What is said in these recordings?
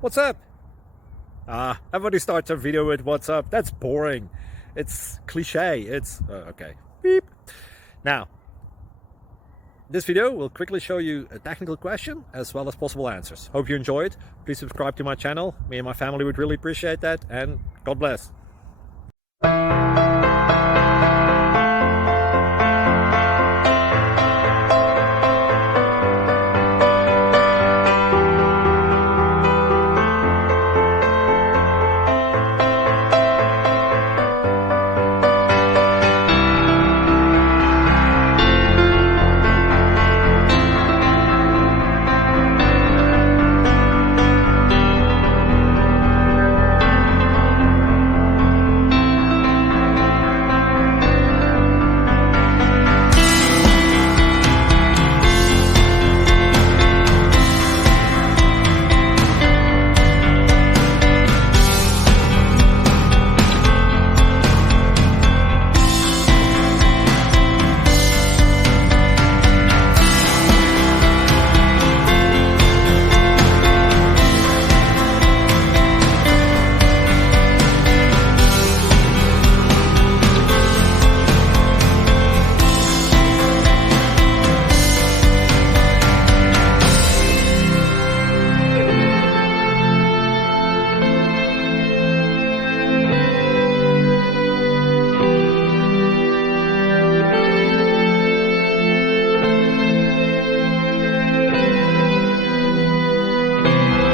What's up? Everybody starts a video with what's up. That's boring. It's cliche. It's okay. Beep. Now, this video will quickly show you a technical question as well as possible answers. Hope you enjoy it. Please subscribe to my channel. Me and my family would really appreciate that, and God bless.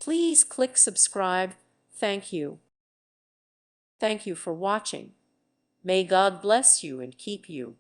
Please click subscribe. Thank you. Thank you for watching. May God bless you and keep you.